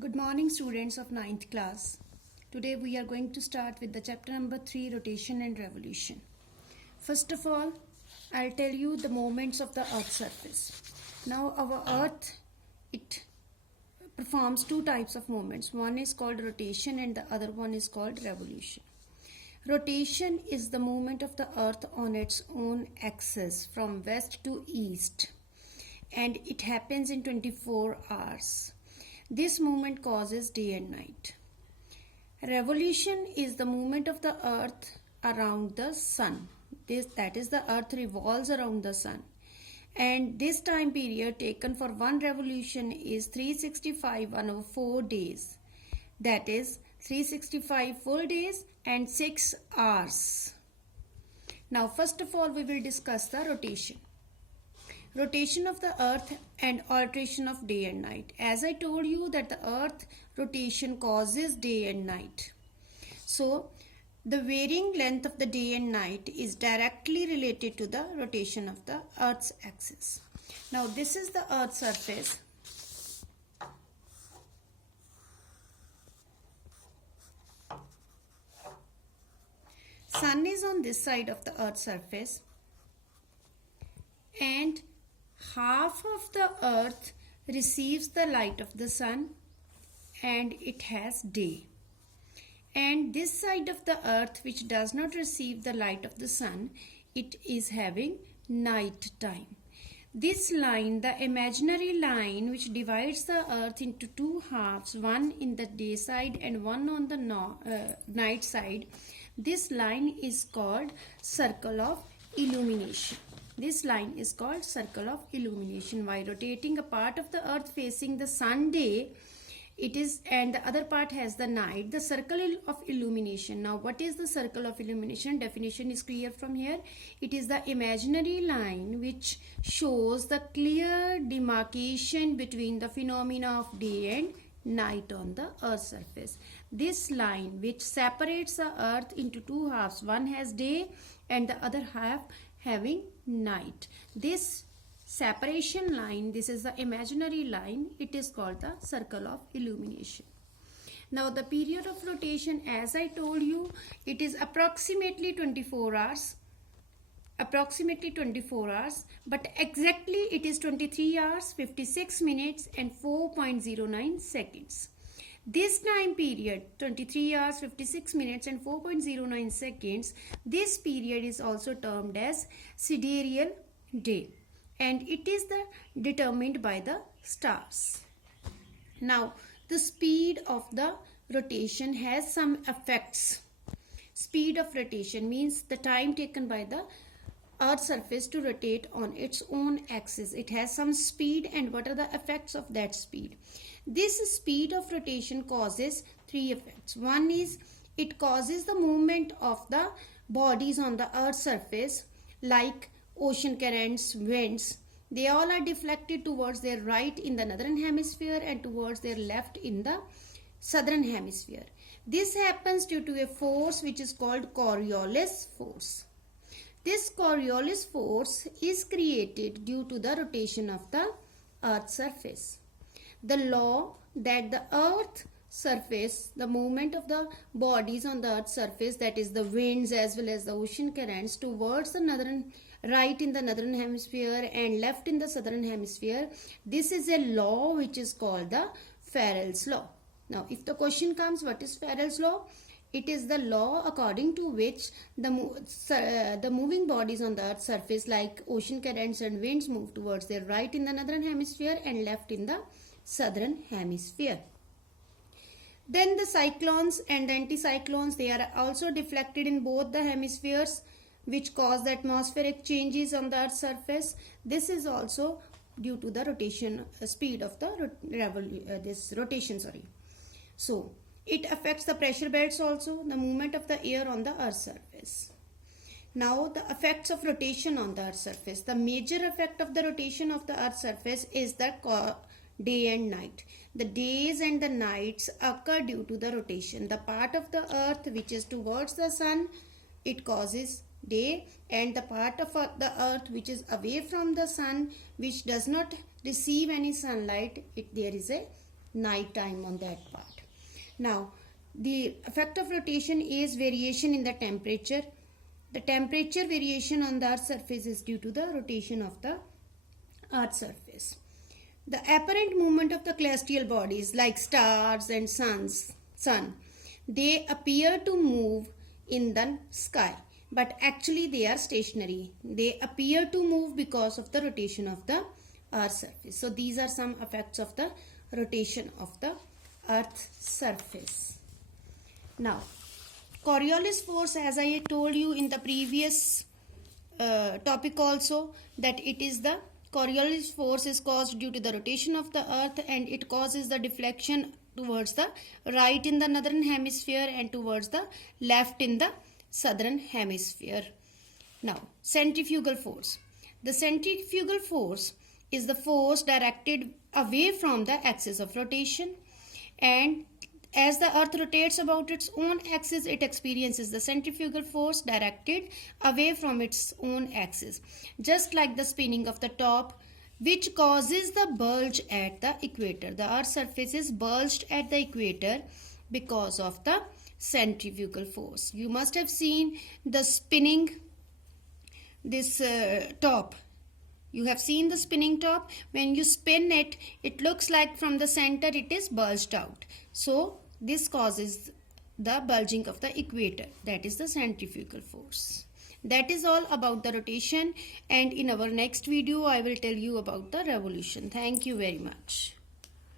Good morning, students of 9th class. Today we are going to start with the chapter number 3, Rotation and Revolution. First of all, I'll tell you the movements of the Earth's surface. Now our Earth, it performs two types of movements. One is called rotation and the other one is called revolution. Rotation is the movement of the Earth on its own axis from west to east, and it happens in 24 hours. This movement causes day and night. Revolution is the movement of the earth around the sun. That is, the earth revolves around the sun. And this time period taken for one revolution is 365/4 days. That is 365 full days and 6 hours. Now first of all we will discuss the rotation. Rotation of the earth and alteration of day and night. As I told you that the earth rotation causes day and night. So the varying length of the day and night is directly related to the rotation of the earth's axis. Now this is the earth's surface. Sun is on this side of the earth's surface, and half of the earth receives the light of the sun and it has day. And this side of the earth which does not receive the light of the sun, it is having night time. This line, the imaginary line which divides the earth into two halves, one in the day side and one on the night side, this line is called circle of illumination. This line is called circle of illumination. While rotating a part of the earth facing the sun day, it is, and the other part has the night, the circle of illumination. Now what is the circle of illumination? Definition is clear from here. It is the imaginary line which shows the clear demarcation between the phenomena of day and night on the earth's surface. This line which separates the earth into two halves, one has day and the other half having night. This separation line, this is the imaginary line, it is called the circle of illumination. Now the period of rotation, as I told you, it is approximately 24 hours. Approximately 24 hours, but exactly it is 23 hours, 56 minutes and 4.09 seconds. This time period, 23 hours, 56 minutes and 4.09 seconds, this period is also termed as sidereal day, and it is determined by the stars. Now, the speed of the rotation has some effects. Speed of rotation means the time taken by the Earth's surface to rotate on its own axis. It has some speed, and what are the effects of that speed? This speed of rotation causes three effects. One is it causes the movement of the bodies on the Earth's surface like ocean currents, winds. They all are deflected towards their right in the northern hemisphere and towards their left in the southern hemisphere. This happens due to a force which is called Coriolis Force. This Coriolis Force is created due to the rotation of the Earth's surface. The law that the Earth's surface, the movement of the bodies on the Earth's surface, that is the winds as well as the ocean currents towards the right in the northern hemisphere and left in the southern hemisphere, this is a law which is called the Farrell's law. Now if the question comes, what is Farrell's law? It is the law according to which the moving bodies on the Earth's surface like ocean currents and winds move towards their right in the northern hemisphere and left in the southern hemisphere. Then the cyclones and the anticyclones, they are also deflected in both the hemispheres, which cause the atmospheric changes on the Earth's surface. This is also due to the rotation speed of the rotation. So it affects the pressure belts also, the movement of the air on the Earth's surface. Now the effects of rotation on the Earth's surface. The major effect of the rotation of the Earth's surface is the day and night. The days and the nights occur due to the rotation. The part of the earth which is towards the sun, it causes day, and the part of the earth which is away from the sun, which does not receive any sunlight, there is a night time on that part. Now, the effect of rotation is variation in the temperature. The temperature variation on the Earth's surface is due to the rotation of the Earth's surface. The apparent movement of the celestial bodies like stars and sun, they appear to move in the sky, but actually they are stationary. They appear to move because of the rotation of the Earth's surface. So these are some effects of the rotation of the Earth's surface. Now, Coriolis force, as I told you in the previous topic also, that it is the Coriolis force is caused due to the rotation of the Earth, and it causes the deflection towards the right in the northern hemisphere and towards the left in the southern hemisphere. Now, centrifugal force. The centrifugal force is the force directed away from the axis of rotation, and as the Earth rotates about its own axis, it experiences the centrifugal force directed away from its own axis, just like the spinning of the top, which causes the bulge at the equator. The Earth's surface is bulged at the equator because of the centrifugal force. You must have seen the spinning, this top. You have seen the spinning top. When you spin it, it looks like from the center it is bulged out. So this causes the bulging of the equator. That is the centrifugal force. That is all about the rotation, and in our next video I will tell you about the revolution. Thank you very much.